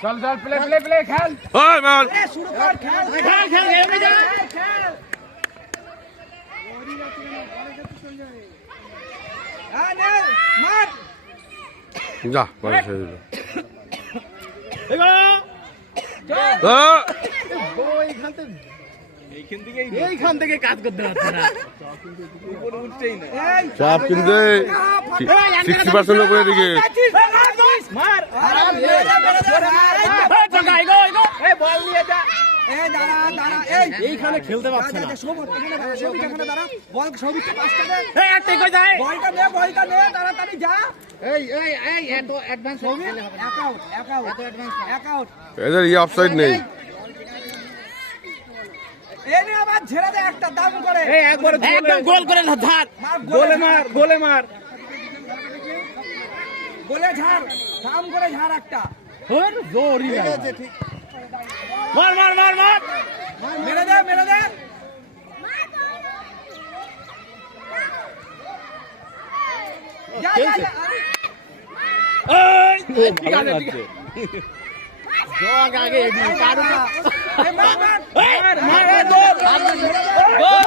चल चल play play play खेल ओए मान शुरू कर खेल खेल खेल में जा खेल हां ने मार जा बस से देखो এইখান থেকে কাজ করতে পারছে না উপরে উঠছেই না চাপ কিনতে 60% উপরে দিকে মার এই বল নিয়ে যা এই দাঁড়া দাঁড়া এইখানে খেলতে পারছে না এখানে দাঁড়া বল সবিকে পাসটা দে এই একটা কই যায় বলটা নে তাড়াতাড়ি যা এই এত অ্যাডভান্স হবে একাউট এত অ্যাডভান্স একাউট এদের এই অফসাইড নেই এনে আবার ছেড়ে দে একটা দাম করে এই একবার একদম গোল করে না ধার গোলে মার গোলে ঝাড় দাম করে ঝাড় একটা ওর জোরই লাগে ঠিক মার মেরে দে যা এই ঠিক আছে जो आगे पार मार गोल